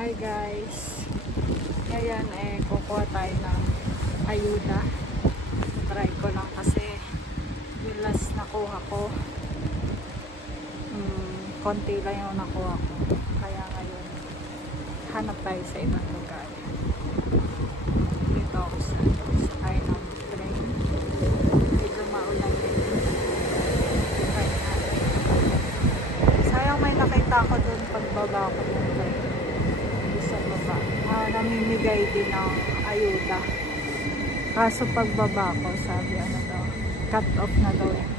Hi guys. Ngayon eh kukuha tayo ng ayuda. Try ko lang kasi yung last nakuha ko hmm, konti lang yung nakuha ko. Kaya ngayon hanap tayo sa ibang lugar. Din ng ayuda. Kaso pagbaba ko, sabi ano daw, cut off na daw yan.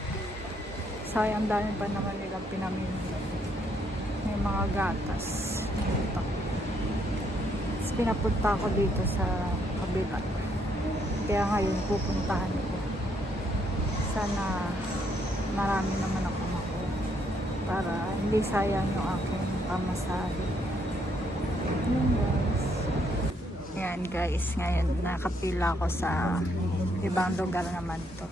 Sayang dami pa naman nilang pinamimigay. May mga gatas dito. Tapos pinapunta ko dito sa kabila. Kaya ngayon pupuntahan ko. Sana marami naman ako makuha. Para hindi sayang yung aking pamasahe. Yun guys. Yan guys, ngayon nakapila ako sa ibang lugar naman to.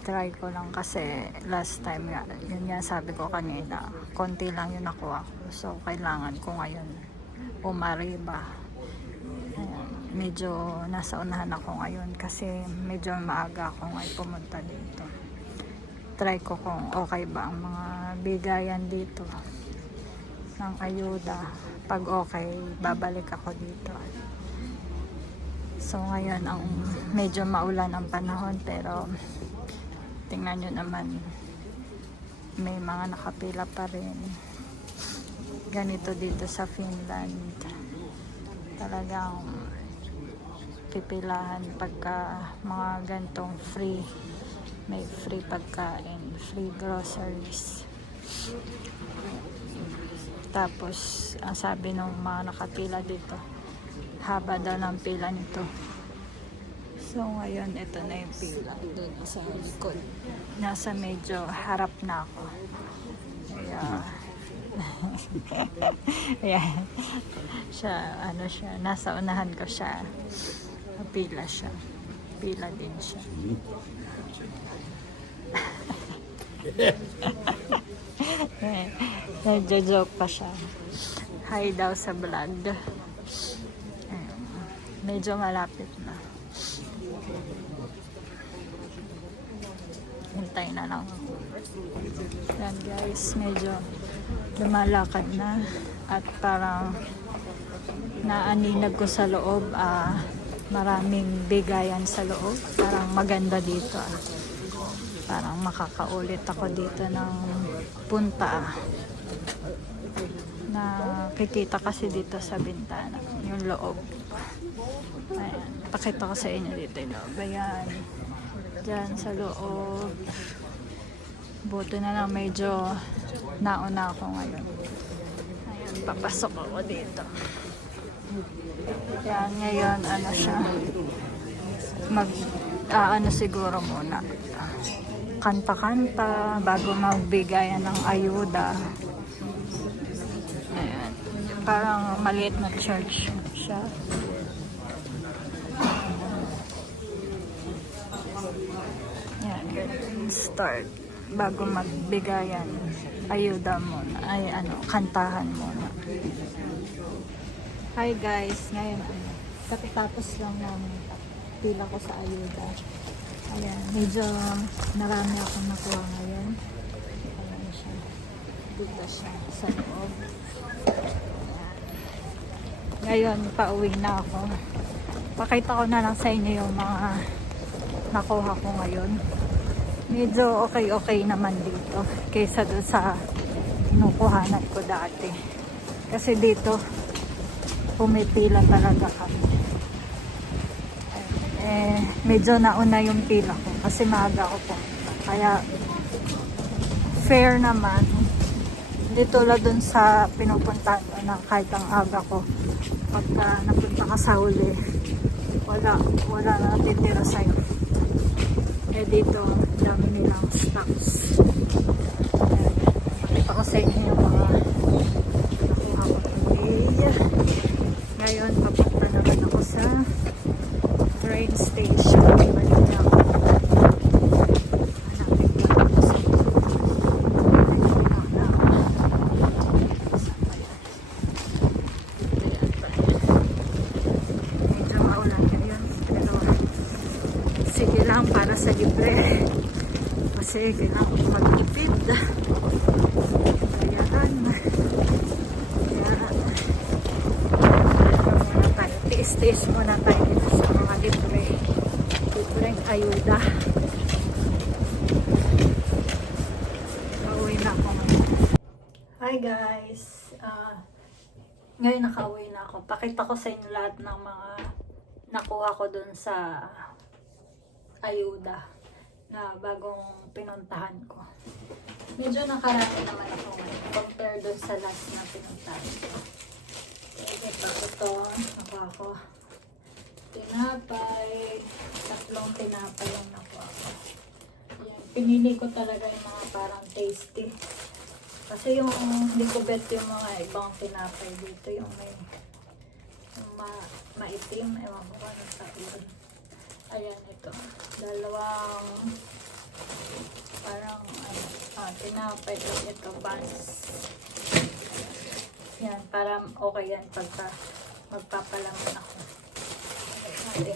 Try ko lang kasi last time nga, yun nga sabi ko kanina, konti lang yung nakuha ko. So, kailangan ko ngayon umariba. Medyo nasa unahan ako ngayon kasi medyo maaga ako ngayon pumunta dito. Try ko kung okay ba ang mga bigayan dito ng ayuda. Pag okay, babalik ako dito. So ngayon ang medyo maulan ang panahon pero tingnan nyo naman may mga nakapila pa rin. Ganito dito sa Finland. Talagang pipilahan pagka mga gantong free may free pagkain, free groceries. Tapos, ang sabi ng mga nakapila dito, haba daw ng pila nito. So, ngayon, ito na yung pila doon sa likod. Nasa medyo harap na ako. Kaya, ayan. siya, ano siya, nasa unahan ko siya. Pila siya. Pila din siya. Eh, Medyo joke pa siya. Hi daw sa vlog. Medyo malapit na. Hintay na lang. Yan guys, medyo lumalakad na at parang naaninag ko sa loob ah, maraming bigayan sa loob. Parang maganda dito ah. Parang makakaulit ako dito ng punta. Nakikita kasi dito sa bintana yung loob. Ayan. Pakita ko sa inyo dito yung loob. Ayan. Diyan sa loob. Buto na lang medyo nauna ako ngayon. Ayan, papasok ako dito. Yan, ngayon, ano siya, mag, ah, ano siguro muna, kanta-kanta, bago magbigayan ng ayuda. Ayan, parang maliit na church siya. Yan, ganun, start. Bago magbigayan, ayuda muna, ay ano, kantahan muna. Hi guys, ngayon katatapos lang namin pila ko sa ayuda. Ayan, medyo marami akong nakuha ngayon. Ayan siya. Dito siya sa loob. Ngayon, pauwi na ako. Pakita ko na lang sa inyo yung mga nakuha ko ngayon. Medyo okay-okay naman dito kaysa doon sa kinukuhanan ko dati. Kasi dito, pumipila talaga kami. Eh, medyo nauna yung pila ko kasi maaga ko po. Kaya, fair naman. Hindi tulad dun sa pinupuntahan ko na kahit ang aga ko. Pagka napunta ka sa huli, wala, wala na natitira sa'yo. Eh dito, dami nilang stocks. Pakita ko sa inyo yung train station. Sige lang para sa libre. Kasi kailangan ko mag-ipid. Kayaan. Kayaan. Tiis-tiis muna tayo dito sa libre. Libreng ayuda. Pauwi na ako. Hi guys! Ah, ngayon nakauwi na ako. Pakita ko sa inyo lahat ng mga nakuha ko dun sa ayuda na bagong pinuntahan ko. Medyo nakarami naman ako ngayon compare dun sa last na pinuntahan ko. Okay, pag ito, nakuha ko. Tinapay. Tatlong tinapay yung nakuha ko. Yan. Pinili ko talaga yung mga parang tasty. Kasi yung hindi ko bet yung mga ibang tinapay dito. Yung may yung ma, maitim. Ewan ko ano sa yun. Ayan, ito. Dalawang parang ano, ah, tinapay. Ito, buns. Yan, para okay yan pagka magpapalaman ako. Dito.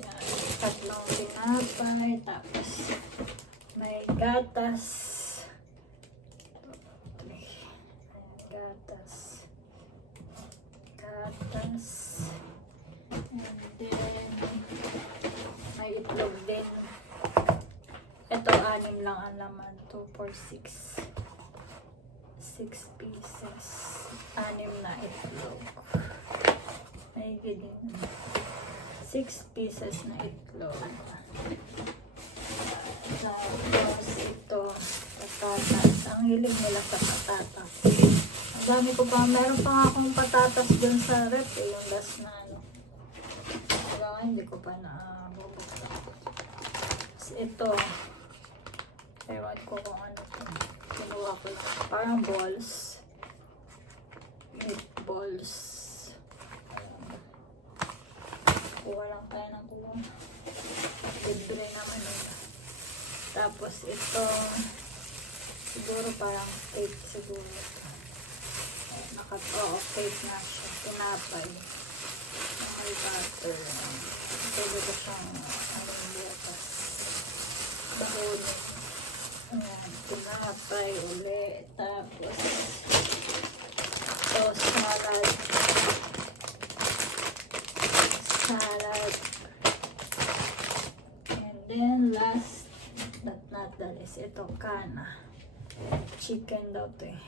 Yan, tatlong tinapay, tapos may gatas. Gatas. Gatas. And then, may itlog din. Ito, anim lang ang laman. 2, 4, 6. 6 pieces. Anim na itlog. Din. 6 pieces na itlog. Tapos ito, patatas. Ang hilig nila sa patatas. Ang dami ko pa. Meron pa nga akong patatas dun sa rep eh. Yung last na ano. Kaya nga hindi ko pa na bubuksan. Tapos ito. Ewan ko kung ano to. Kinuha ko lang. Parang balls. Meatballs. Ayan. Kuha lang tayo ng kuha. Libre naman yun. Tapos ito. Siguro parang steak siguro. Ayan, Naka, oo, steak na siya. Tinapay. Na May butter. Pwede ko siyang ano yung butas. Bahonin. Ayan, tinapay uli. Tapos, ito, salad. Salad. And then, last not the least, ito, kana. Chicken daw to eh.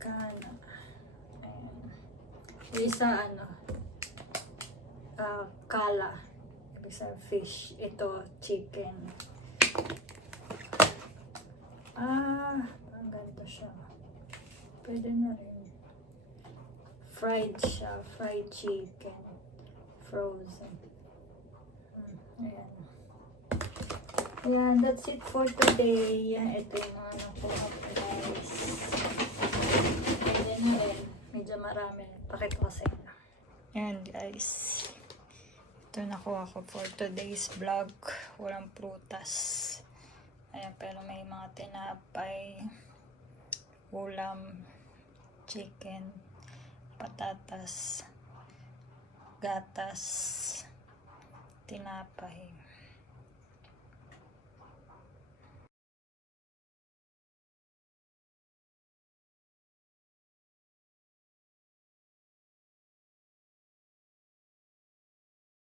Kana. Ayan. Isa, ano, ah, kala. Sabihin, fish. Ito, chicken. Ah, ang ganito siya. Pwede na rin. Fried siya. Fried chicken. Frozen. Hmm, Ayan. Ayan, that's it for today. Yan, ito yung mga nakuha ko guys. Pwede na rin. Medyo marami. Pakita ko sa inyo. Ayan guys. Ito nakuha ko for today's vlog. Walang prutas. Ayan, pero may mga tinapay, ulam, chicken, patatas, gatas, tinapay.